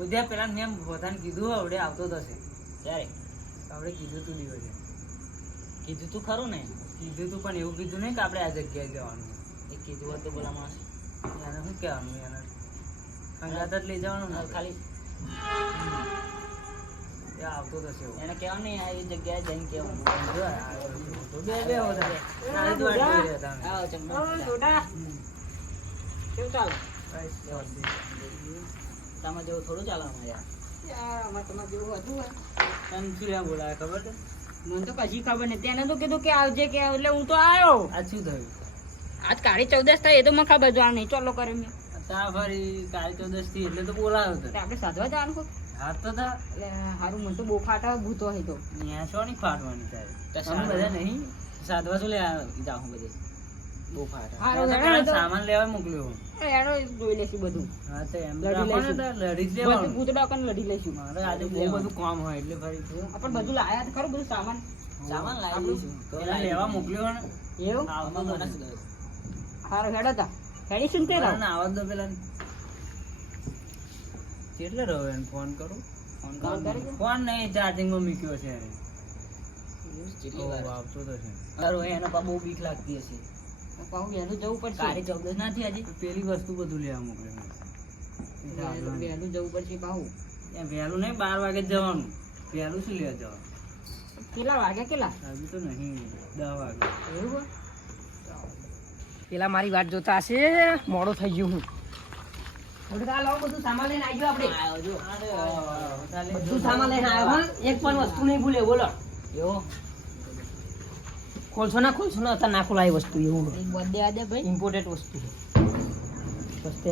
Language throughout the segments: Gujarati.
બુદ્ધિયા પેલા મેં બધાને કીધું આવડે આવતો થશે ક્યારે? આપણે કીધું તું દિવસે. કીધું તું ખરું ને? કીધું તું પણ એવું કીધું નહીં કે આપણે આ જગ્યાએ જવાનું. એ કીધું હોત તો બોલા માણસ એને શું કહેવાનું? એને સંગાત જ લઈ જવાનું ને ખાલી. એ આવતો થશે એને કહેવાનું નહીં આ એ જગ્યાએ જઈને કહેવાનું. જો બે બે હોતા. કેવું ચાલે? બસ, શાંતિ. તમે જેવું થોડું ચાલે અમારે યાર તને શું યાર બોલાવે ખબર છે? મને તો કશી ખબર નહીં તેને તો કીધું કે આવજે કે એટલે હું તો આવ્યો આજ શું થયું? આજ કાળી ચૌદસ થાય એ તો મને ખબર જો આ નહીં ચાલો કરે મેં. ત્યાં ફરી કાળી ચૌદશથી એટલે તો બોલાવ્યો હતો આપણે સાધવા જવાનું કોક? હા તો તા. એટલે હારું મને તો બહુ ફાટા ભૂતો હોય તો. ન્યા શું નહીં ફાટવાની તારે? તો બધા નહીં. સાધવા શું લે જાઉં બધે. બહુ ફાટા હારું, ત્યાં તો હેડો કાલ તો. સામાન લેવા મોકલ્યો હું. જોઈ લેશું બધું. હા તો એમ લડી રાખો ને લઈશું. તાર લડી જ બધું લેવાનું ભૂતડા કન લડી લઈશું. મારે આજે બહુ બધું કામ હોય એટલે ફરી આપણે બધું લાયા તો ખરું બધું સામાન. સામાન લાવી આપણું દઈશું તો પેલા લાવી લેવા મોકલ્યો ને. એવું? આવતો આમાં તો માણસ નથી. ગયો. હારું હેડો તા. હેડી શું તે બરાબર રહો દો પેલા કેટલે રહ્યો એને ફોન કરું? ફોન ફોન કરો? ફોન નહીં ચાર્જિંગમાં મૂક્યો છે. એને. જેટલી વાર? આવતો તો છે. હારું, એને બહુ બીક લાગતી હશે. પાછું વહેલું જવું પડશે. કાળી ચૌદસ નથી હજી પેલી વસ્તુ બધું લેવા મોકલે વહેલું જવું પડશે પાહુ વહેલું નહીં બાર વાગે જવાનું. વહેલું શું લેવા જવાનું? કેટલા વાગે કેટલા? હજુ તો નહીં દસ વાગે. એવું પેલા મારી વાત જોતા હશે મોડો થઈ ગયું હું. બધું સામાન લઈને આવ્યો આપણે. બધું સામાન લઈને આવ્યો એક પણ વસ્તુ નહીં ભૂલે બોલો. એવો? ખોલશો ના ખોલશો ના અત્યારે ના ખોલાય વસ્તુ એવું બર્થડે આજે ભાઈ. ઇમ્પોર્ટેન્ટ વસ્તુ.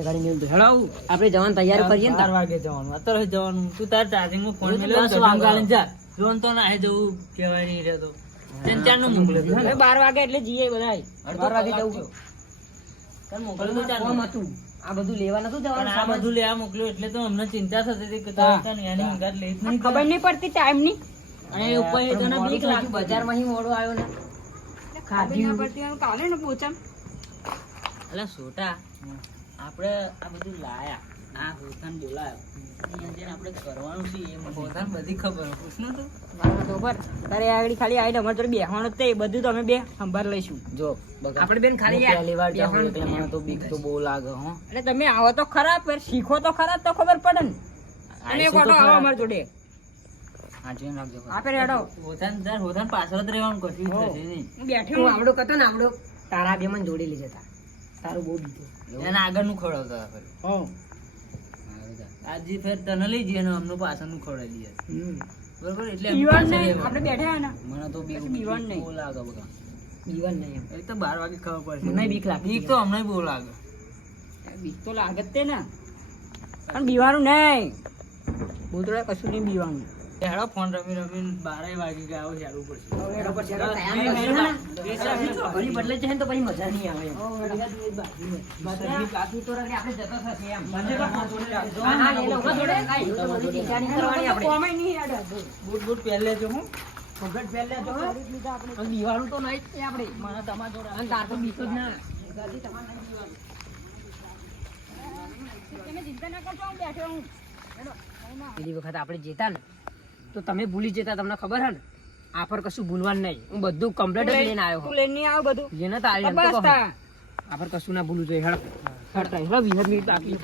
ગાડી મેં આપણે જવાનું તૈયાર કરીએ ને બાર વાગે જવાનું. અત્યારે જવાનું. તું તાર ચાર્જિંગમાં ફોન હું તો મેલ્યો વાગે જા લોન તો ના જવું કહેવાય નહીં રહેતો ત્રણ ચારનું મોકલે હવે વાગે એટલે જઈએ બધા બાર વાગે જવું. મોકલેલું ચાર કોમ હતું. આ બધું લેવા નતું જવાનું આ બધું લેવા મોકલ્યું એટલે તો અમને ચિંતા થતી હતી કે. તારે એની લઈ ખબર નહીં પડતી ટાઈમની. અને ઉપર બીક લાગ્યું બજારમાં મોડો આવ્યો ને. ખાધું કાલે ને પોચમ? એટલે સોટા આપણે આ બધું લાયા. આ હોથાન બોલાયો. આપણે કરવાનું છે એ બધી. ખબર. પૂછનું તું. બરોબર. તારે આગળ ખાલી આવીને અમારે જોડે બેહવાનું જ તે. બધું તો અમે બે સંભાળ લઈશું. જો આપણે બેન ખાલી તો બીક તો બહુ લાગે હો. એટલે તમે આવો તો ખરા પર શીખો તો ખરા તો ખબર પડે ને. અને આવો ખરા. જોડે. સાચવીને રાખજો આપે રેડો. પોતાને તાર પોતાને પાછળ જ રહેવાનું કશું જ થશે નહીં. હું બેઠી. હું આવડો કતો ને આવડો. તારા બે મને જોડી લઈ જતા. તારું બહુ બીતું. એના આગળનું ખવડાવતા હતા ફરી. હો હારું જા. આજે ફેર તને લઈ જઈએ ને અમને પાછળનું ખવડાવી દઈએ. બરોબર? એટલે એમ બીવાન પાછળ નહીં. રહેવાનું. આપણે બેઠા ને. મને તો બીક પછી નહીં. બહુ લાગે બગા બીવાન નહીં એ તો બાર વાગે ખબર પડશે. મને બીક લાગતી બીક તો અમને બહુ લાગે. બીક તો લાગે જ તે ને. પણ બીવાનું નહીં. ભૂતળે કશું નહીં બીવાનું. હેડો ફોન રમી રમી બારે વાગી ગયા હેડું પડશે બદલે છે તો પછી મજા નહીં આવે તો નહીં કરવાની આપણે. બૂટ બૂટ પહેલે જો હું. ફોગટ પહેલે તો હોય. તો નહીં જ આપણે. મને તમારા જોડે અને તાર તો બીક જ ના. પેલી વખત આપણે જેતા ને. તો તમે ભૂલી જતા તમને ખબર હે ને? આ પર કશું ભૂલવાનું નહીં. હું બધું કમ્પ્લીટ જ લઈને આવ્યો લઈને નહીં આવ બધું. જેને તો આવી આ પર કશું ના ભૂલવું જોઈએ હેડો. હેડતા હેડો વીસ મિનિટ બાકી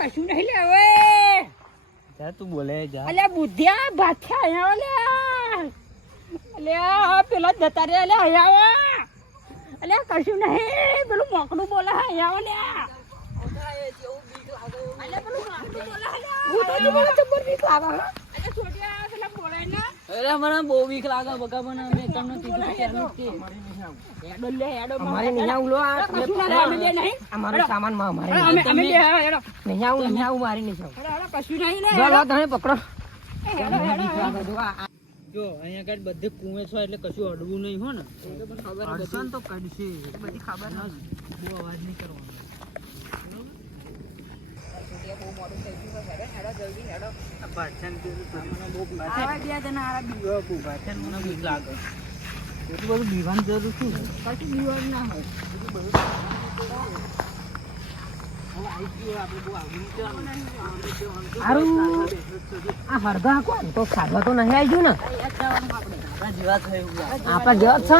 કશું નહીં લે હવે તું બોલે જા. અલ્યા બુદ્ધિયા ભાથ્યા અહીંયા લે અલ્યા પેલા જતા રે અલ્યા અહીંયા અલ્યા કશું નહીં પેલું મોકડું બોલે અહીંયા આવો લ્યા અલ્યા પેલું મોકડું બોલે અલ્યા. હું તો જોવા જબર બીક લાગે હો. અલ્યા છોટિયા પેલા બોલે ને. અરે મને બહુ બીક લાગે બગા મને મેં તમને કીધું કે ત્યારનું જ તે. હેડો લે હેડો અમારે નહીં આવું લો આ તમે કશું ના રે, અમે બે નહીં. અમારો સામાનમાં અમારે હેડો, અમે અમે બે હેડો. નહીં આવું નહીં આવું મારી નહીં આવું. હેડો હેડો કશું નહીં ને જો લો તમે પકડો. હેડો હેડો જો અહીંયા આગળ બધે કુએ છો એટલે કશું અડવું નહીં હો ને. અડશો ને તો કાઢશે બધી ખબર બહુ અવાજ નહીં કરવાનો. બીવાની જરૂર શું છે? કશું બીવાનું ના હોય. હવે આઈ ગયું, આપણે બહુ આગળ જવાનું. આપણે જવાનું તો હારું. બેઠો જ છે. આ હરગા કોણ તો સાધવા તો નહીં આવી ગયું ને. આપણા જેવા છે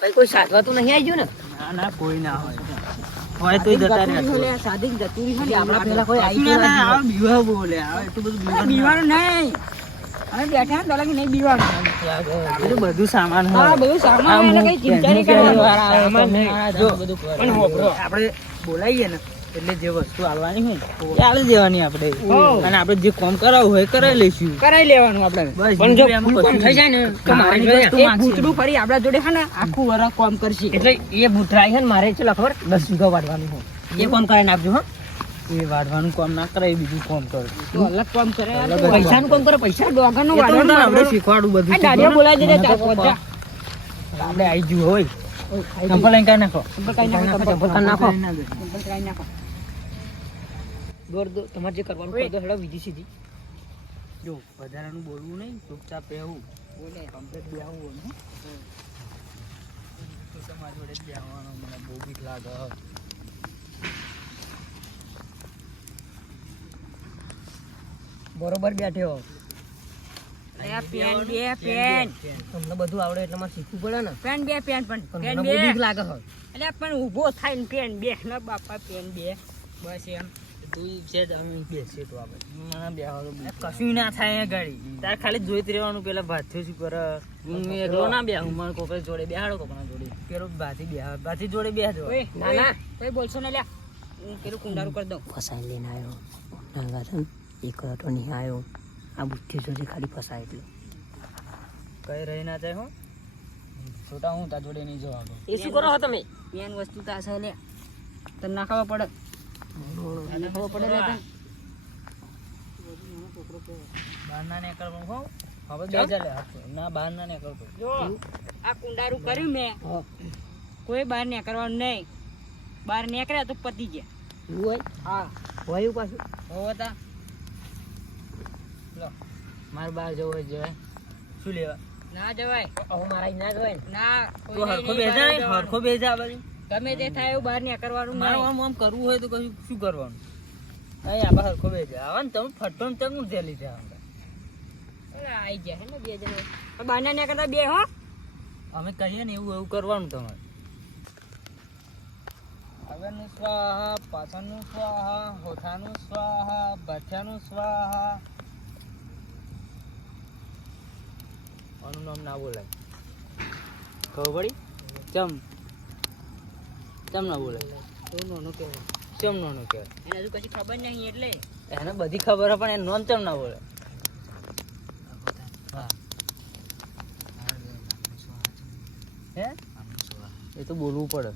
ને કોઈ સાધવા નહીં આવી ગયું ને. ના ના કોઈ ના હોય. હોય તોય જતા રહ્યા સાધી જતુરી હોય આપણા પેલા કોઈ આવી ગયું થાય, આ બીવા બોલે આ એટલું બધું બીવાનું નહીં. અમે બેઠા ને તો નહીં બીવાનું બધું સામાન હા બધું સામાન એટલે કઈ ચિંતા નહીં કરવાની. સામાન નહીં. જો, પણ આપણે બોલાવીએ ને. એટલે જે વસ્તુ આવવાની હોય એ આલી દેવાની આપણે. અને આપણે જે કામ કરાવવું હોય કરાવી લઈશું. કરાવી લેવાનું આપણે. બસ, પણ જો કામ થઈ જાય ને તો મારે એક ભૂતડું ફરી આપણા જોડે છે ને આખું વરસ કામ કરશે. એટલે એ ભૂતરાય છે ને મારે છે ખબર? દસ વીઘા વાઢવાનું હોય. એ કામ કરાવી નાખજો હા. એ વાઢવાનું કામ ના કરાય બીજું કામ કરે. અલગ કામ કરે પૈસા નું પૈસાનું કામ કરે પૈસા ડોગરનું વાઢવાનું આપણે શીખવાડું બધું દાદા બોલાવી જા. આપણે આવી ગયું હોય. ચંપલ લઈને કાઢી નાખો. ચંપલ કાઢી નાખો, ચંપલ. કાઢી નાખો. ચંપલ કાઢી નાખો. દોર દો. તમારે જે કરવાનું કરી દો હેડો વિધિ સીધી. જો વધારાનું બોલવું નહીં ચૂપચાપ રહેવું બોલે. કમ્પ્લેટ બેહવું તમારી જોડે બેહવાનું મને બહુ બીક લાગે. બરોબર બેઠ્યો આ પેન બે પેન. તમને બધું આવડે એટલે મારે શીખવું પડે ને. પેન બે પેન પણ. પેન મને બે. લાગે એટલે પણ ઊભો થાય ને પેન બે. ના બાપા પેન બે. બસ એમ. તું છે અમે બેસીએ તો આપણે. બેહવાનું બીક કશું ના થાય ગાડી. તારે ખાલી જોઈત રહેવાનું પેલા ભાથીઓ શું કરે? હું એકલો ના બેહું મને કોકરે જોડે બેહાડો કોકના જોડે. પેલો ભાથી બે ભાથી જોડે બે જો ના ના કોઈ બોલશો ને લ્યા. હું પેલું કુંડારું કરી દઉં. ફસાઈ લઈને આવ્યો. નાગા છે એક હતો નહીં આવ્યો. આ બુદ્ધિ જોડે ખાલી ફસાય એટલે કઈ રહી ના જાય હો. છોટા હું તા જોડે નહીં જવાનું એ શું કરો તમે. મેન વસ્તુ તા છે લે તમને ના ખબર પડે? કોઈ બહાર નીકળવાનું નહીં બહાર નીકળ્યા તો પતી ગયા હોય હા હોય પાછું હો તા લો મારે બહાર જવું હોય જવાય શું લેવા ના જવાય મારા ના જવાય. ના હરખો જવાનું. હરખો બેજા બાજુ. ગમે તે થાય એવું બહાર ન્યા મારે મારું આમ આમ કરવું હોય તો કશું શું કરવાનું? અહીં બહાર હરખો છે આવા ને તમે ફટો ને ચકનું જે લીધે આઈ ગયા હે ને બે જણ. બહાર ન્યા કરતા બે હો. અમે કહીએ ને એવું એવું કરવાનું તમારે. આગળનું સ્વાહા પાછળનું સ્વાહા હોઠાનું સ્વાહા ભઠ્ઠાનું સ્વાહા. આનું નામ ના બોલાય. ખબર પડી? ચમ. ચમ ના બોલે? નાનો કહેવાય. ચમ નાનો કહેવાય. એને હજુ કશી ખબર નહીં એટલે. એને બધી ખબર હોય પણ એ નામ કેમ ના બોલે. હા. હે? એ તો બોલવું પડે.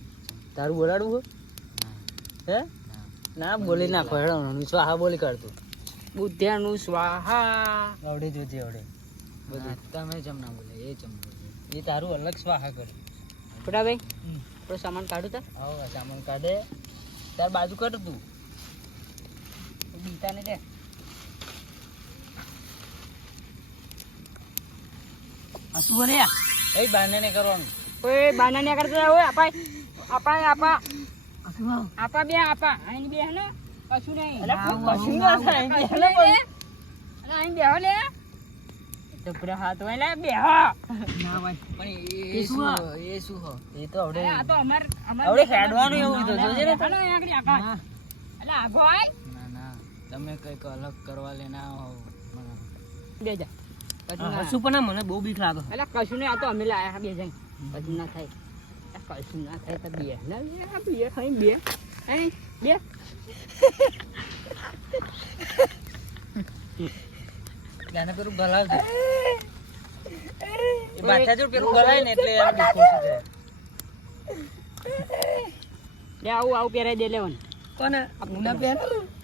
તારું બોલાડવું હે. ના બોલી નાખો હેડો નાનું સ્વાહા બોલી કાઢતું. બુદ્ધ્યાનું સ્વાહા. આવડે જોજે આવડે. બધું. તમે જમ ના બોલે એ જમ બોલે. એ તારું અલગ સ્વાહા કરે. ખોટાભાઈ થોડો સામાન કાઢું તા. આવો સામાન કાઢે. તાર બાજુ કર તું. બીતા ને દે આ શું એ બાનાને કરવાનું. ઓય બાનાને આગળ હોય આપા. આપા આપા આપા બે આપા. અહીં બે હે ને? કશું નહીં. કશું ના થાય. અરે બે હે લે. તો પૂરા હાથ હોય લે બે હો. ના ભાઈ પણ એ એ શું શું હા? હો? એ શું હો? એ તો આવડે. આ તો અમાર અમાર આવડે હેડવાનું એવું તો જોજે ને હાલો અહીં આગળ આકા એટલે આગો આય ના ના. તમે કંઈક અલગ કરવા લેના મને. બે જા. પછી પણ મને બહુ બીક લાગે. એટલે કશું નહીં આ તો અમે લાયા બે જણ કશું ના થાય. કશું ના થાય તો બે. ના બે ખાઈ બે અહીં બે. એને પેલું ગલાવજો એ પેલું ગલાય ને એટલે એમ ખુશ થાય લે આવું આવું પહેરાઈ દે લેવાનું કોને? મુના પહેર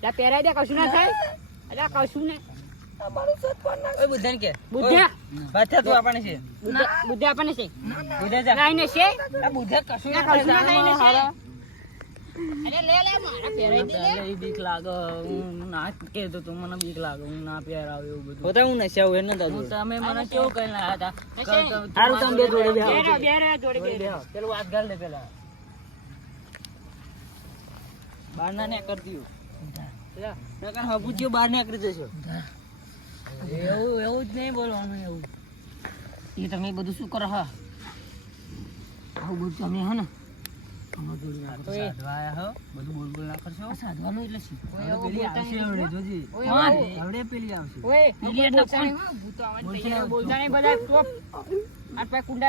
લે પહેરાઈ દે કશું ના થાય. કશું ને. ઓય બુદ્ધન કે. બુદ્ધા? બાથા તો આપણને છે. બુદ્ધા બુદ્ધા આપણને છે. બુદ્ધા જા લાઈને છે? બુદ્ધા કશું ના ના કશું ના થાય લાઈને છે. બીક લાગે હું ના કહેતો તો મને બીક લાગે હું ના પહેરાવ એવું બધું. પોતા હું નશા હોય ને તમે મને કેવું કઈ લાયા હતા? સારું તમે બે જોડે બે રે, બે રે, જોડે બે જોડે રે. બેહો. પેલું વાત ગાળ દે પેલા. બહાર ના ને કરતી નકર હબુચ્યો બહાર નીકળી જશો. એવું એવું જ નહીં બોલવાનું એવું. એ તમે બધું શું કરો હા? આવું બધું તમે હા ને?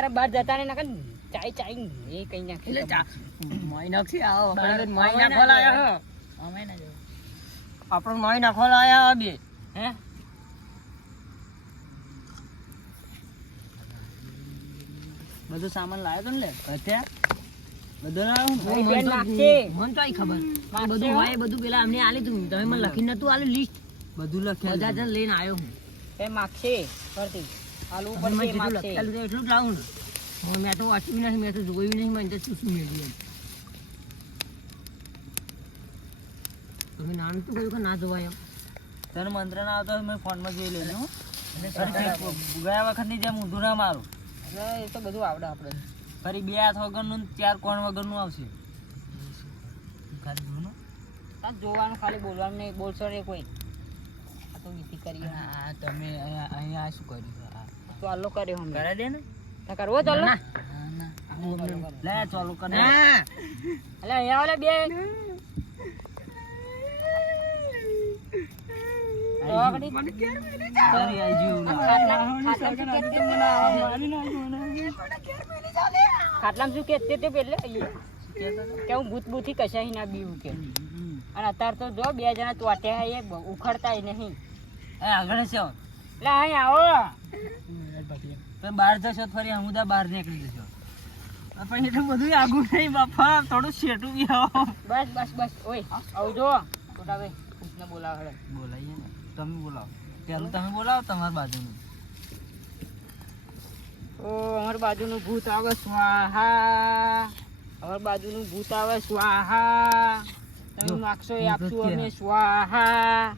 બહાર જતા નહીં નકર ચાઈ ચાઈ એ કઈ નાખે મોય નાખી આવો બહાર આપણે મોય અમે ના નાખવા લાયા અમે ના બે હે બધું સામાન લાવ્યો તો ને લે અત્યારે બધું લઈને આવ્યો હું. એ માગશે ફરતી. પણ મેં પડશે માગશે એટલું જ લાવું ને. મેં તો વાંચ્યું નથી મેં તો જોયું નહીં મને શું શું તમે નાનું તો કહ્યું કે ના જોવાય એમ? તને મંત્ર ના આવતો મેં ફોનમાં જોઈ લેજો ગયા વખતની જેમ ઊંધું ના મારું. એ તો બધું આવડે આપણે ફરી બે હાથ વગરનું ને ચાર કોણ વગરનું આવશે. આ જોવાનું ખાલી બોલવાનું નહીં બોલશો રે કોઈ આ તો વિધિ કરી હા તમે અહીંયા અહીંયા શું કર્યું આ તો આલો કર્યો અમે કરે દે ને તો કરવો ચાલો ના. લે ચાલુ કર. ના. એટલે અહીંયા વાળા બે તો આગળ તારી મેલી જા લાગે. ખાટલામાં શું કે તે તે પેલે કે હું ભૂત ભૂથી કશાય ના બીવું કે. અને અત્યારે તો જો બે જણા ચોટ્યા એ ઉખડતાય નહીં. એ આગળ છે. એટલે અહીં આવો. તો બહાર જશો ફરી હમુદા બહાર નીકળી જશો. પણ એટલું બધું આગું નહીં બાપા થોડું શેટું બી આવો. બસ બસ બસ ઓય આવજો. મોટા ભાઈ બોલાવો. બોલાઈએ ને. તમે બોલાવો. પેલું તમે બોલાવો તમારી બાજુનું. ઓ અમારી બાજુનું ભૂત આવે સ્વાહા. અમાર બાજુનું ભૂત આવે સ્વાહા. તમે માગશો એ આપશું અમે સ્વાહા.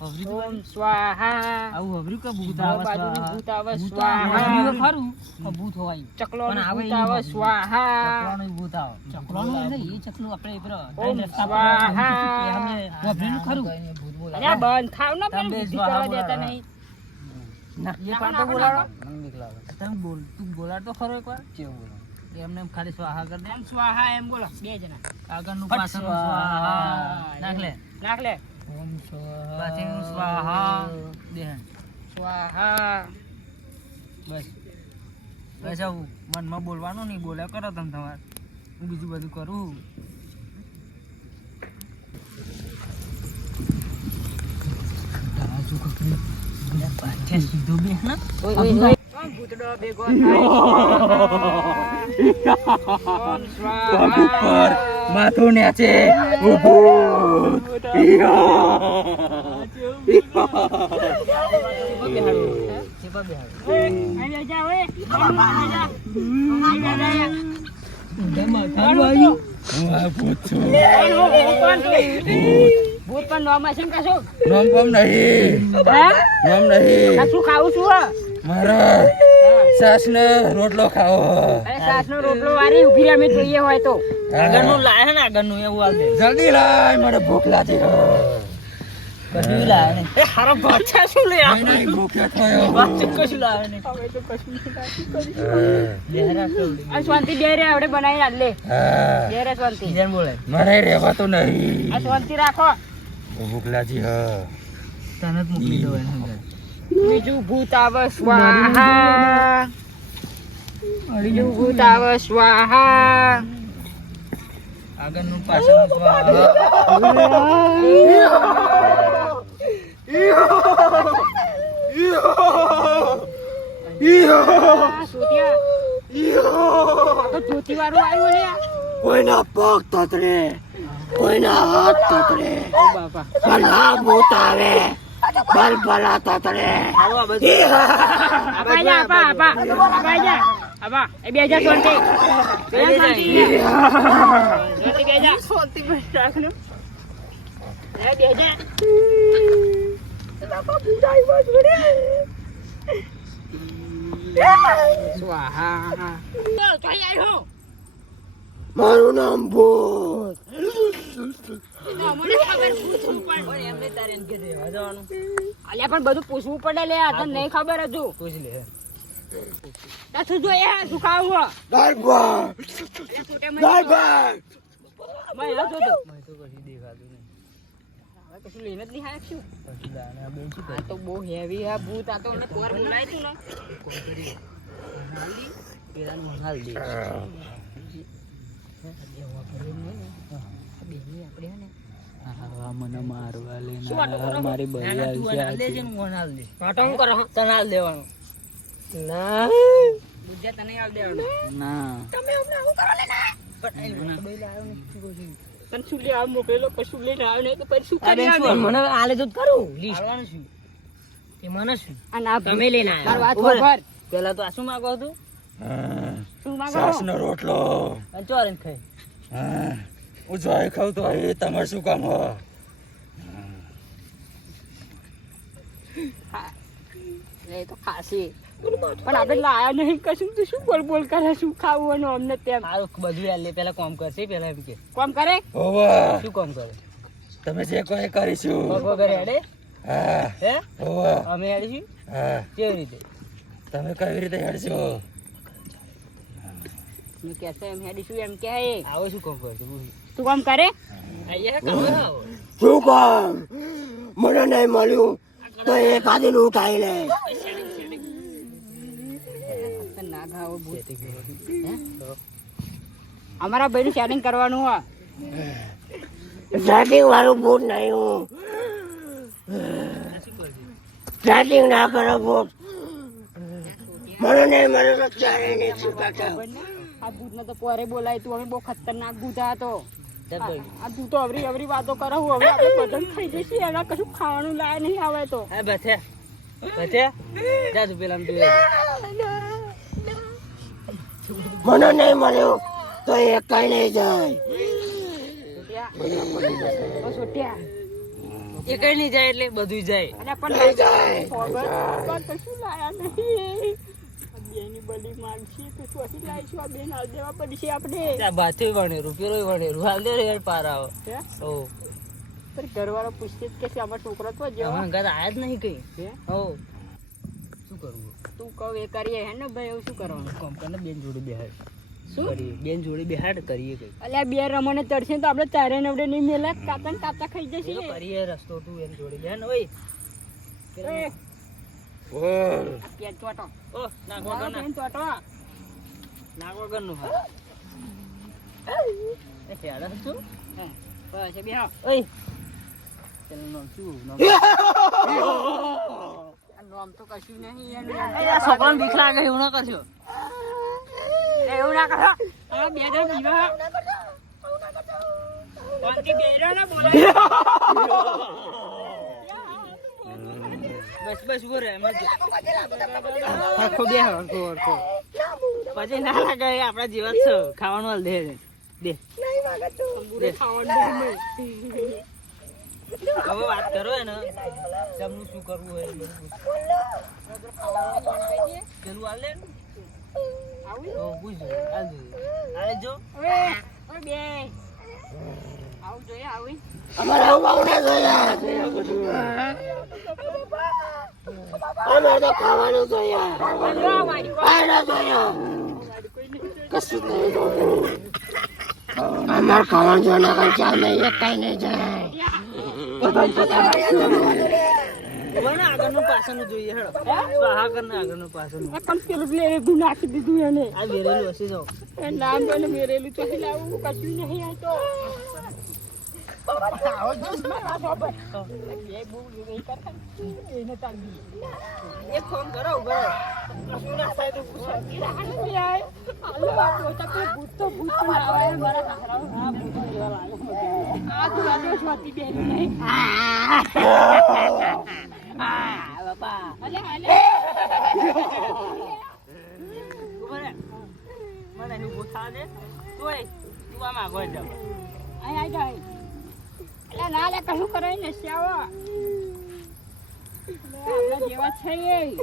ઓમ સ્વાહા. આવું હવર્યું કે ભૂત આવે બાજુનું ભૂત આવે સ્વાહા. ખરું? ભૂત હોય. આવે ભૂત આવે સ્વાહા. ચકલાનું ભૂત આવે. ચકલાનું એટલે એ ચકલું આપણે એ પેલો ઓમ રસ્તા પર એ સ્વાહા અમને ખરું અરે બંધ થાવ ને તમે પેલી બુદ્ધિ સ્વાહા કરવા દેતા નહીં. તમે બોલ તું બોલાડ તો ખરો એકવાર. કેવું બોલો? એમને ખાલી સ્વાહા કરી દે. ઓમ સ્વાહા એમ બોલો. બે જણા. આગળનું ફટ સ્વાહા. સ્વાહા. નાખ લે. નાખ લે. ઓમ સ્વાહા. પાછળનું સ્વાહા. દેહન સ્વાહા. બસ. બસ આવું. મનમાં બોલવાનું નહીં. બોલ્યા કરો તમે તમારે. હું બીજું બધું કરું. સીધો બે ને ઓય ઓય ઓય ઓમ ભૂતડો ભેગો થાય ઓમ સ્વાહા માથું નેચે અહીં બેજા ઓય અહીં બેજા ભૂત પણ નોમ છે ને કશું? નોમ કોમ નહીં. હે? નોમ નહીં. શું ખાવું છું હે? મારા સાસ ને રોટલો ખાવો. અરે સાસનો રોટલો વારી ઊભી રહે અમે જોઈએ હોય તો. આગળનું લાય ને આગળનું એવું આવે જલ્દી લાય મને ભૂખ લાગી કશું લાવે ને. એ હારો બાદશાહ શું લે નહીં ભૂખ્યો થયો બાદશાહ કશું લાવે ને આ શાંતિ બે રે આવડે બનાવી આલે બે રે શાંતિ. બીજાને બોલે મને રહેવાતું નહીં. આ શાંતિ રાખો. ભૂખ હા. તને જ મોકલી દો એને. બીજું ભૂત આવે સ્વાહા. બીજું ભૂત આવે સ્વાહા. આગળનું લે કોઈના પગ તતરે કોઈના હાથ તતરે. ઓ બાપા ભલા ભૂત આવે બલ ભલા તતરે આપા જા આપા આપા આપા જા આપા એ બે જા શાંતિ બે જા શાંતિ શાંતિ બે જા શાંતિ બસ રાખને એ બે જા બાપા બુડાઈ બસ બડે સ્વાહા. ચાલ કઈ આવ્યો. મારું નામ ભૂત. અલ્યા પણ બધું પૂછવું પડે લે આ તને નહીં ખબર હજુ. પૂછ લે. મેં તો કશું દેખાતું નહીં. હવે કશું લઈને જ નહીં શું આ તો બહુ હેવી આ ભૂત આ તો મને ખબર બોલાય તું ને. પેલાનું મહાલ દે. હા. મને મારવા લે લઈને આવ્યો નહીં કરી શું. વાત પેલા તો આ શું માંગો હતું સાસનો રોટલો. ચોરીને હું. જોઈ ખાઉં તો હવે તમારે શું કામ હો? એ તો ખાસી. પણ આપણે લાયા નહીં કશું તો શું બોલ બોલ કરે શું ખાવું અને અમને તેમ. મારું બધું લે પેલા કામ કરશે પેલા એમ કે. કોમ કરે? હોવા. શું કોમ કરે? તમે જે કોઈ કરીશું. વગર હેડે? હા. અમે હેડીશું? હા. કેવી રીતે? તમે કેવી રીતે હેડશો? મેં કહેશે એમ હેડીશું એમ કહે આવો શું કામ કરે તું કામ કરે? શું કામ? મને નહીં મળ્યું. તો એક આદિન ઉઠાઈ લે. ના? અમારા ભાઈનું સેટિંગ કરવાનું હોય. સ્ટાર્ટિંગ વાળું બૂટ નહીં હું. સ્ટાર્ટિંગ ના કરો બૂટ મને નહીં મળ્યું તો ચારે નહીં છૂટા આ ભૂતને તો પોરે બોલાય તું હવે બહુ ખતરનાક ભૂત આ તો. આ તું તો અવરી અવરી વાતો કરો હું હવે આપણે બદન થઈ જશે એના કશું ખાવાનું લાય નહીં આવે તો. હા બથે બથે જા તું પેલા મને નહીં મળ્યું તો એ કઈ નહીં જાય? એ કઈ નહીં જાય એટલે બધું જાય. પણ જાય કશું લાયા નહીં. બેની માંગશે તો લાવીશું આ બેન હાલ દેવા પડશે આપણે. ત્યાં વણેરું પેલો વણેરું હાલ દે યાર પાર આવો. હે? ઓ. પણ ઘરવાળો પૂછશે કે છે અમારો છોકરો તો જેવો. હવે આયા જ નહીં કઈ. હો? શું કરવું? તું કહું એ કરીએ હે ને ભાઈ એવું શું કરવાનું? કામ કરને બેન જોડે બેહાડ. બેન જોડે બેહાડ કરીએ કઈ. અલ્યા બે રમણે તરશે તો આપણે ચારે નવડે નહીં મેલા કાતા કાતા ખાઈ જશે. કરીએ રસ્તો તું એમ જોડે બેન આ પેટ ચોટો ઓ કર પેન ચોટો નાખવા કરનું હા એ હેડા શું હે, બેહો ઓય નામ તો કશું નહીં. આ છોકરાને બીક લાગે એવું ના કરશો એવું ના કરો હા બે જણ બીવા શાંતિ બેરો ને બોલે બસ બસ ઊભો રહે આખો બે હરખો હરખો પછી ના લાગે આપણા જેવા જ છે. ખાવાનું હાલ દે દે. ખાવાનું હવે વાત કરો એને. જમનું શું કરવું હોય. પેલું હાલ. આવું? આવું જોઈએ આવું. અમારે આવું બહુ ના જોયા અમે તો ખાવાનું ના નહીં કશું નહીં અમારે ખાવાનું જોવાના કઈ ચાલે એ કઈ નહીં જાય. આગળનું પાછળનું જોઈએ આગળનું પાછળનું નાખી દીધું એને. આ વેરેલું હશે જો એ નામ મેરેલું તો લાવું કશું નહીં આ મને. મને અહીં દે. તોય તું આમ આગળ જા. આય આય એટલે ના લે કશું કરે ને શ્યાવો? જેવા છે? એ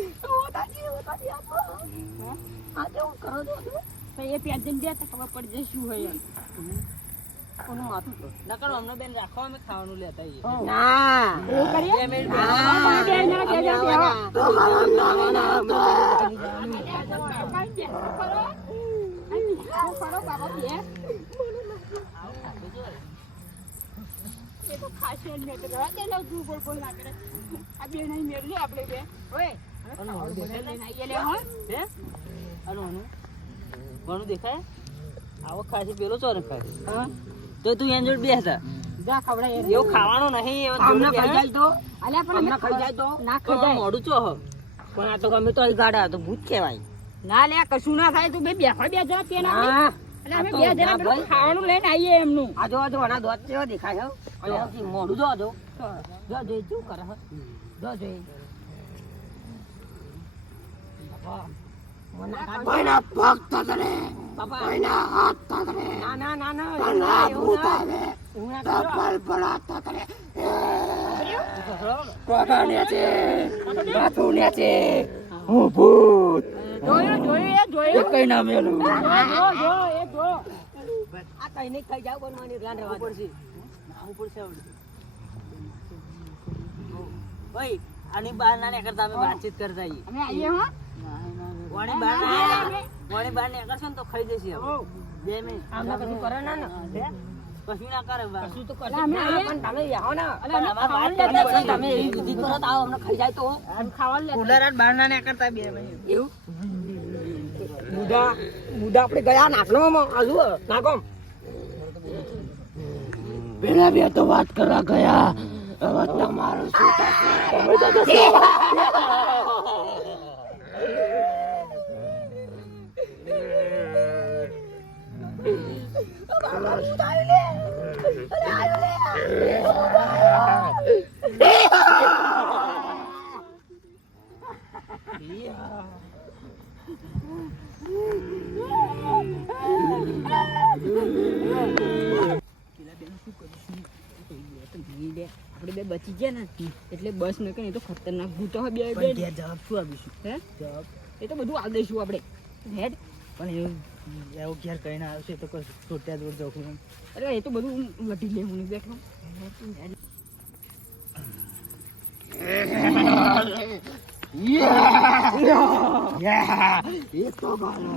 તો એ પેજન દે તો ખબર પડી જશે શું હોય કોનું માથું નકર અમને બેન રાખો અમે ખાવાનું લેતા આવીએ. ના. એવું કરીએ? બે મિનિટ હા, બે જણા બે જણા બેહો. તો મારો નાવાનો હતો. કાંઈ બેસો ખરો. કાંઈ બેસો ખરો, બાબા બે. એ તો ખાશે જ નહીં. તો રહેવા દે ને, તું બોલ બોલ ના કરે. આ બે નહીં મેળવી આપણે બે. ઓય, હવે ખાવાનું બધા લઈને આવીએ લે, હો. હે? આનું આનું ઘણું દેખાય? આવો ખાસી પેલો ચોરે ખાય તો તું એન જોડે બેસતા જા ખવડાય એવું ખાવાનું નહીં એવું અમને ખાઈ જાય તો. અલ્યા પણ અમને ખાઈ જાય તો. ના ખાઈ જાય. મોડું ચો હ? પણ આ તો ગમે તો ગાડા તો ભૂત કહેવાય. ના લે કશું ના થાય તું બે બેઠા બે જા તેના અમે બે જણા. ખાવાનું લઈને આવીએ એમનું. આ જો જો આના દોત કેવો દેખાય અહીંયાથી મોઢું જો જો જો જો શું કરે જો જો કોઈના પગ તગડે કોઈના હાથ તગડે ના ના ના ના કોઈના ભૂત આવે. કરો. પલપડા તગડે કોટા નેચે માથું નેચે હું ભૂત. જોયું જોયું જોયું. કઈ ના મેલું જો જો એ જો. આ કઈ નહીં ખાઈ જાવ બનવાની ધ્યાન રહેવા પડશે આવું પડશે આવડે આની બહાર ના કરતા અમે વાતચીત કરતા આવીએ હો. વાણી બહાર ના વાણી બહાર નીકળશે ને તો ખાઈ જશે હવે. બે મિનિટ. આમને કશું કરે ના ને. કશું ના કરે. કશું તો કરે. અમે ના, પણ તમે આવો ના. પણ અમારે વાત તમે કરતા તમે એવી વિધિ કરો તો આવો અમને ખાઈ જાય તો. આમ ખાવાનું લે કુલર બહાર ના કરતા બે મિનિટ. એવું? બુઢા બુઢા આપણે ગયા નાખવામાં આ જુઓ નાખો. પેલા બે તો વાત કરવા ગયા. હવે તમારું શું થશે તમે તો દસો આપણે બે બચી ગયા ને એટલે બસ ન એ તો ખતરનાક ભૂતો હોય બે બે જવાબ શું આપીશું? હે? જવાબ? એ તો બધું આવી દઈશું આપણે. હેડ. પણ એવું એવું ક્યારે કહીને આવશે તો કશું છોટ્યા દોડ જોખું એમ અરે એ તો બધું વટી લે હું બેઠો. હેડ. એ તો ગાલો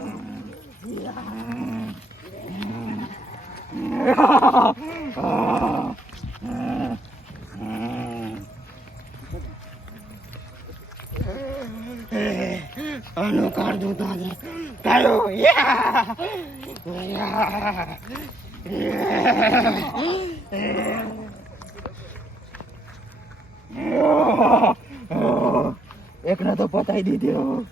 આનું કાઢું તારે કાઢો એકને તો પતાવી દીધો.